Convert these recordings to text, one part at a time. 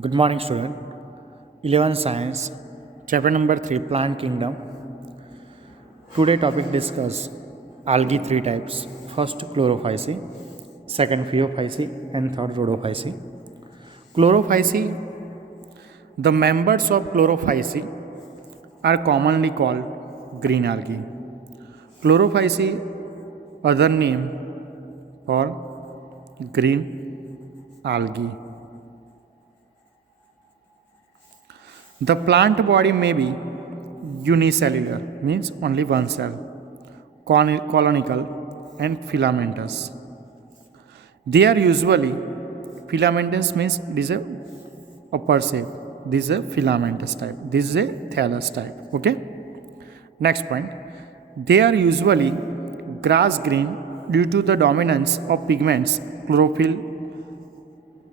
Good morning, student. 11 Science, chapter number 3, Plant Kingdom. Today topic discuss algae three types. First, chlorophyce, second, phaeophyce, and third, rhodophyce. Chlorophyce, the members of chlorophyce are commonly called green algae. Chlorophyce, other name for green algae. The plant body may be unicellular, means only one cell, colonical, and filamentous. They are usually filamentous, means this is a upper shape. This is a filamentous type. This is a thallus type. Okay. Next point. They are usually grass green due to the dominance of pigments chlorophyll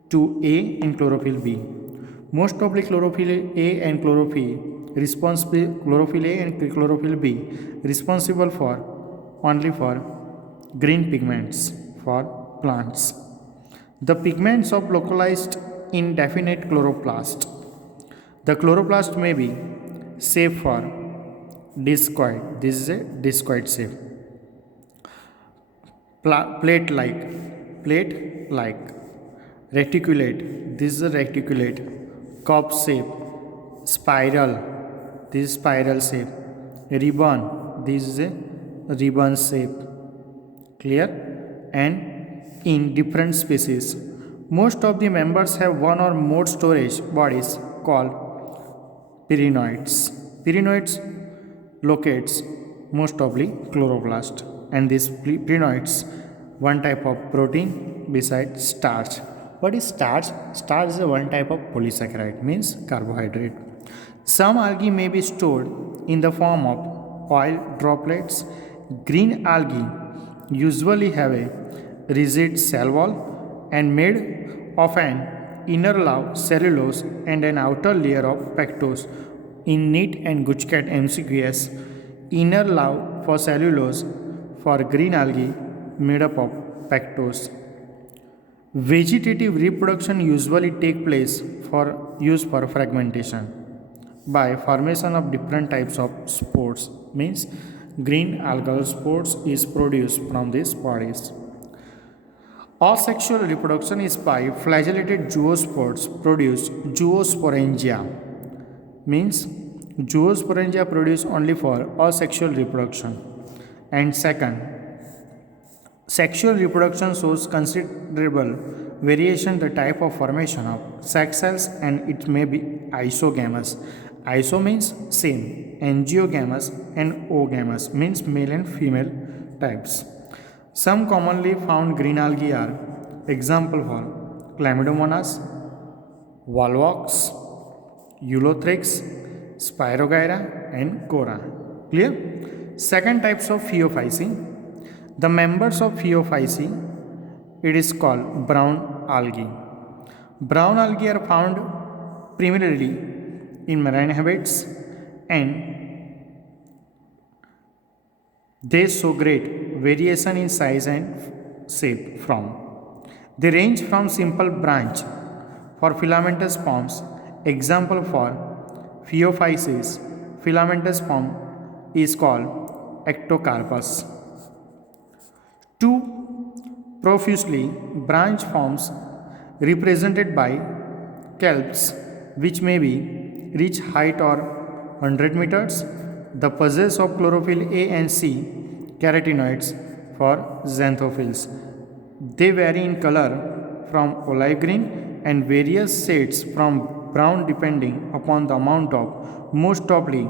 2A and chlorophyll B. Most of the chlorophyll A and chlorophyll B responsible for only for green pigments for plants. The pigments are localized in definite chloroplast. The chloroplast may be shape for discoid. This is a discoid shape. Plate-like, reticulate. This is a reticulate. Cup shape, spiral. This is spiral shape. Ribbon. This is a ribbon shape. Clear? And in different species, most of the members have one or more storage bodies called perinoids. Perinoids locates most of the chloroplast, and these perinoids one type of protein besides starch. What is starch? Starch is one type of polysaccharide, means carbohydrate. Some algae may be stored in the form of oil droplets. Green algae usually have a rigid cell wall and made of an inner layer cellulose and an outer layer of pectose. In Neat and Guchkat MCQS, inner layer for cellulose for green algae made up of pectose. Vegetative reproduction usually take place for use for fragmentation by formation of different types of spores, means green algal spores is produced from these bodies. Asexual reproduction is by flagellated zoospores produce zoosporangia, means zoosporangia produce only for asexual reproduction. And second, sexual reproduction shows considerable variation in the type of formation of sex cells, and it may be isogamous. Iso means same, angiogamous and oogamous means male and female types. Some commonly found green algae are example for Chlamydomonas, Volvox, Ulothrix, Spirogyra and Cora. Clear? Second types of Phaeophyce. The members of Phaeophyce, it is called brown algae. Brown algae are found primarily in marine habits, and they show great variation in size and shape from. They range from simple branch for filamentous forms. Example for Phaeophyces, filamentous form is called Ectocarpus. Two profusely branched forms represented by kelps, which may be reach height or 100 meters. The possess of chlorophyll A and C carotenoids for xanthophylls. They vary in color from olive green and various shades from brown depending upon the amount of, most probably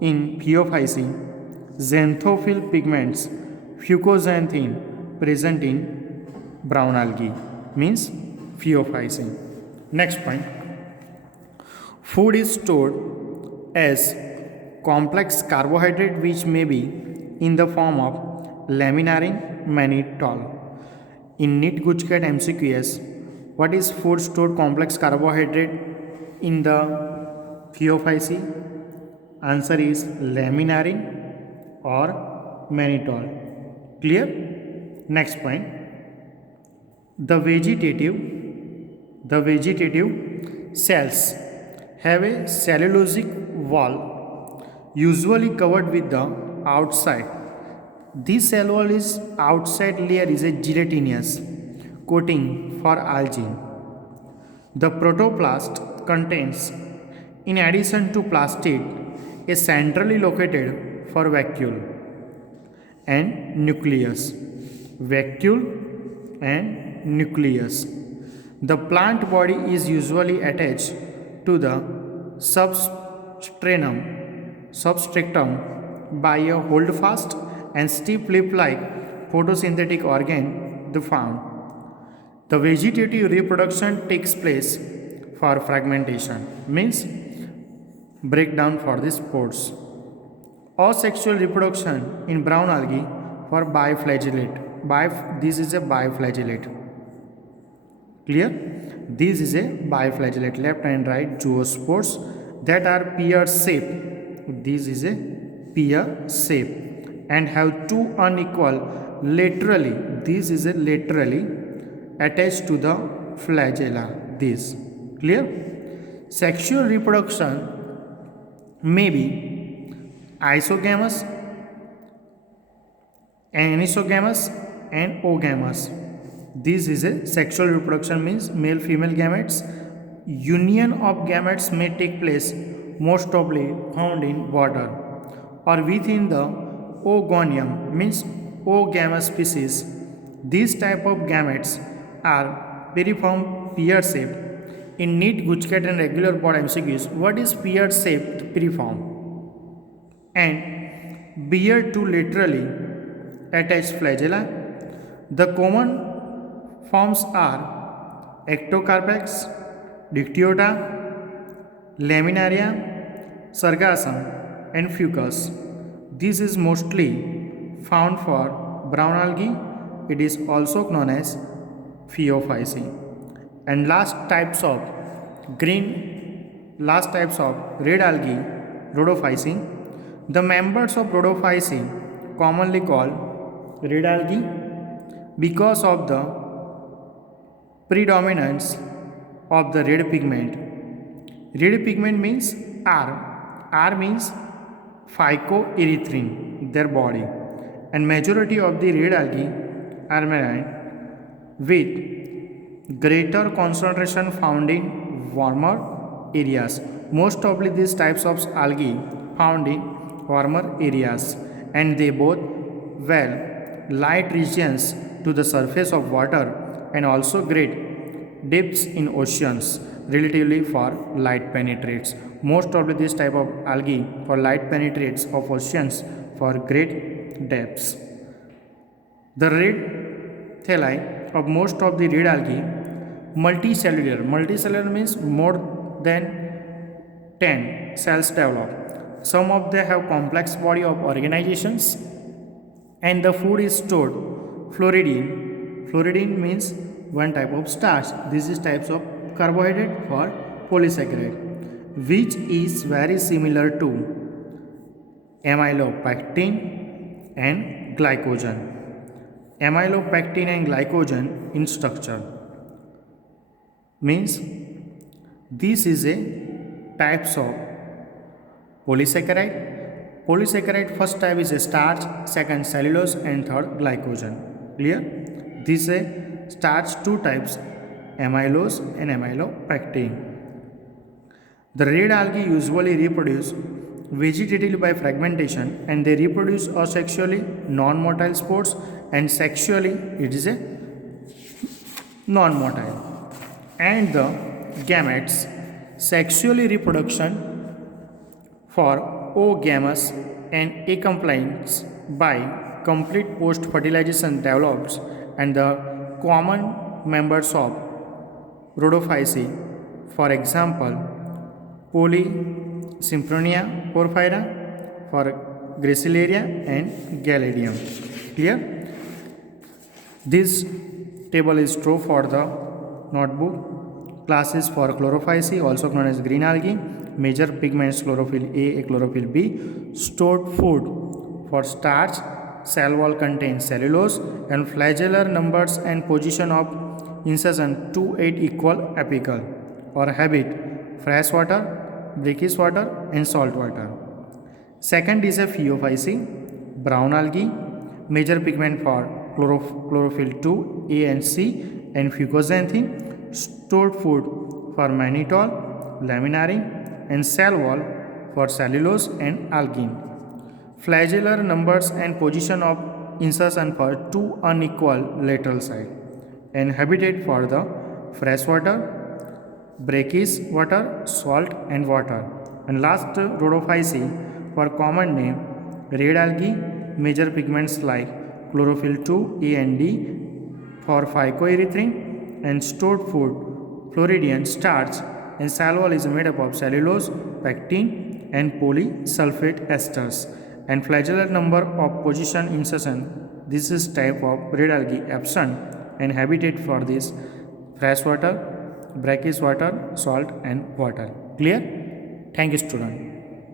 in Phaeophyce, xanthophyll pigments fucoxanthin present in brown algae, means Phaeophyce. Next point. Food is stored as complex carbohydrate which may be in the form of laminarin mannitol. In Neat Guchkat MCQS, what is food stored complex carbohydrate in the Phaeophyce? Answer is laminarin or mannitol. Clear? Next point. The vegetative cells have a cellulosic wall usually covered with the outside. This cell wall is outside layer is a gelatinous coating for algae. The protoplast contains, in addition to plastid, a centrally located for vacuole and nucleus. Vacuole and nucleus. The plant body is usually attached to the substratum by a holdfast and stiff lip-like photosynthetic organ, the found. The vegetative reproduction takes place for fragmentation, means breakdown for the spores. Asexual reproduction in brown algae for biflagellate. This is a biflagellate. Clear? This is a biflagellate, left and right zoospores that are pear shaped. This is a pear shape and have two unequal laterally. This is a laterally attached to the flagella. This. Clear? Sexual reproduction may be isogamous, anisogamous and ogamous. This is a sexual reproduction, means male female gametes. Union of gametes may take place most probably found in water or within the Oogonium, means Oogamous species. These type of gametes are piriform pear shaped. In neat Guchket and regular board MCQs, what is pear shaped piriform? And bear to laterally attached flagella. The common forms are Ectocarpax, Dictyota, Laminaria, Sargassum and Fucus. This is mostly found for brown algae. It is also known as Phaeophyceae. And last types of red algae, Rhodophyceae. The members of Rhodophyceae commonly called red algae because of the predominance of the red pigment. Red pigment means R. R means phycoerythrin, their body. And majority of the red algae are marine with greater concentration found in warmer areas. Most of these types of algae found in warmer areas, and they both well light regions to the surface of water and also great depths in oceans relatively for light penetrates. Most of these type of algae for light penetrates of oceans for great depths. The red thalli of most of the red algae multicellular. Multicellular means more than 10 cells develop. Some of them have complex body of organizations, and the food is stored fluoridine. Fluoridine means one type of starch. This is types of carbohydrate for polysaccharide, which is very similar to amylopectin and glycogen. Amylopectin and glycogen in structure means this is a types of polysaccharide. Polysaccharide first type is a starch, second cellulose and third glycogen. Clear? This is a starch two types, amylose and amylopectin. The red algae usually reproduce vegetatively by fragmentation, and they reproduce asexually non-motile spores, and sexually it is a non-motile. And the gametes sexually reproduction for oogamous and accompanies by complete post-fertilization develops, and the common members of Rhodophyceae, for example, Polysymphronia porphyra for Gracilaria and Galladium. Clear? This table is true for the notebook. Classes for Chlorophyceae, also known as green algae. Major pigments chlorophyll A, chlorophyll B. Stored food for starch. Cell wall contains cellulose, and flagellar numbers and position of insertion 2 8 equal apical. or habit fresh water, brackish water and salt water. Second is a phaeophyce, brown algae, major pigment for chlorophyll 2, A and C, and fucoxanthin, stored food for mannitol, laminarin, and cell wall for cellulose and algin. Flagellar numbers and position of insertion for two unequal lateral side, and habitat for the freshwater, brackish water, salt and water. And last rhodophyce for common name red algae, major pigments like chlorophyll 2, A and D for phycoerythrin, and stored food Floridian starch, and cell wall is made up of cellulose, pectin and polysulfate esters. And flagellar number of position insertion, this is type of red algae absent, and habitat for this fresh water, brackish water, salt and water. Clear? Thank you student.